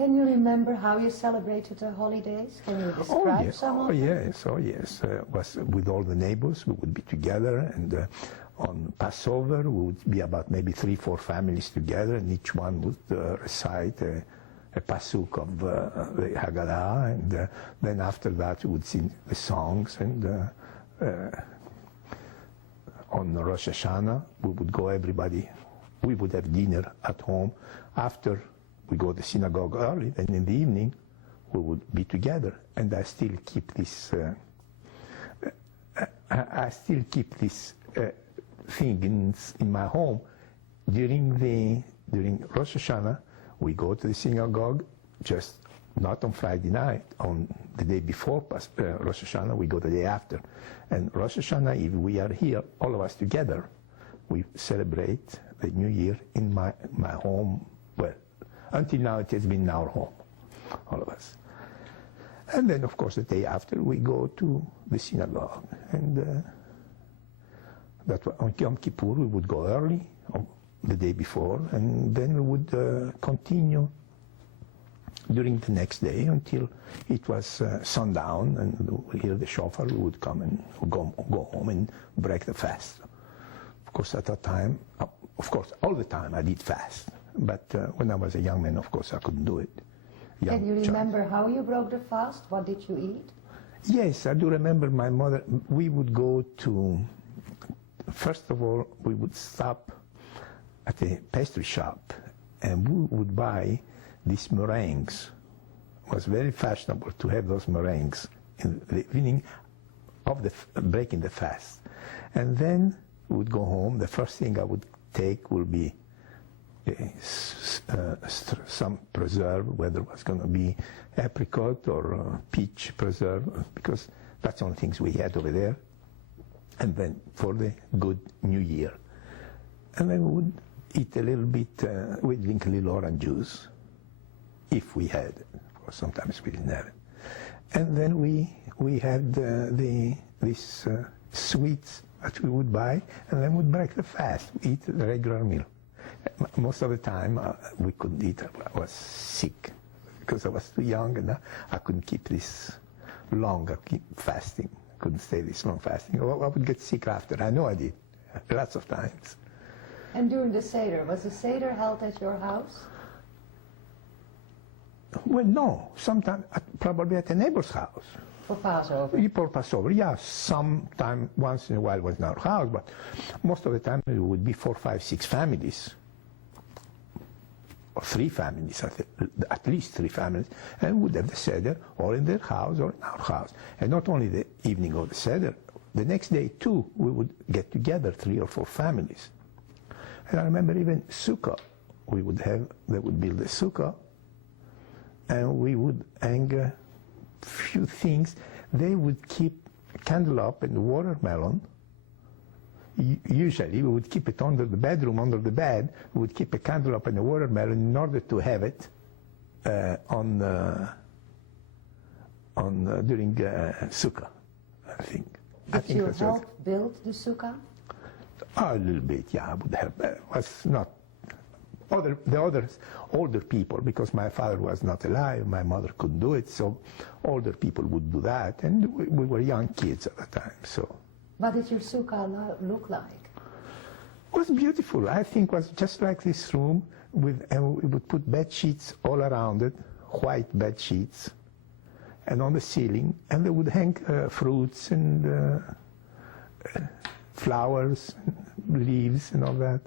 Can you remember how you celebrated the holidays? Can you describe some of them? Oh yes. Was with all the neighbors. We would be together, and on Passover we would be about maybe 3-4 families together, and each one would recite a pasuk of the Haggadah, and then after that we would sing the songs, and on Rosh Hashanah we would go, everybody, we would have dinner at home. After we go to the synagogue early, and in the evening we would be together. And I still keep this thing in my home. During Rosh Hashanah, we go to the synagogue, just not on Friday night, on the day before Rosh Hashanah, we go the day after. And Rosh Hashanah Eve, we are here, all of us together. We celebrate the New Year in my home. Well, until now it has been our home, all of us. And then, of course, the day after, we go to the synagogue. And on Yom Kippur, we would go early, the day before, and then we would continue during the next day until it was sundown, and we hear the shofar. We would come and go home and break the fast. Of course, at that time, of course, all the time I did fast, but when I was a young man, of course, I couldn't do it. Can you remember how you broke the fast? What did you eat? Yes, I do remember my mother. We would go to, first of all, we would stop at a pastry shop, and we would buy these meringues. It was very fashionable to have those meringues in the evening of the breaking the fast. And then we would go home. The first thing I would take will be some preserve, whether it was going to be apricot or peach preserve, because that's the only things we had over there. And then for the good New Year. And then we would eat a little bit, we'd drink a little orange juice, if we had it. Of course, sometimes we didn't have it. And then we had these sweets that we would buy, and then we'd break the fast, eat the regular meal. Most of the time we couldn't eat. I was sick because I was too young, and I couldn't keep this long. I keep fasting. I couldn't stay this long fasting. I would get sick after. I know I did, lots of times. And during the Seder, was the Seder held at your house? Well, no. Sometimes, probably at a neighbor's house. For Passover? For Passover, yeah. Sometime, once in a while, it was in our house, but most of the time it would be 4, 5, 6 families. Or 3 families, at least 3 families, and we would have the Seder all in their house or in our house. And not only the evening of the Seder, the next day too, we would get together, 3 or 4 families. And I remember even Sukkah, they would build a Sukkah, and we would hang a few things. They would keep a candelabra and watermelon. Usually we would keep it under the bedroom, under the bed. We would keep a candelabra and a watermelon in order to have it during Sukkah, I think. Did you help build the Sukkah? A little bit, yeah. I would have. Was not the others, older people, because my father was not alive, my mother couldn't do it, so older people would do that, and we were young kids at the time, so. What did your sukkah look like? It was beautiful. I think it was just like this room, and we would put bed sheets all around it, white bed sheets, and on the ceiling, and they would hang fruits and flowers, and leaves, and all that.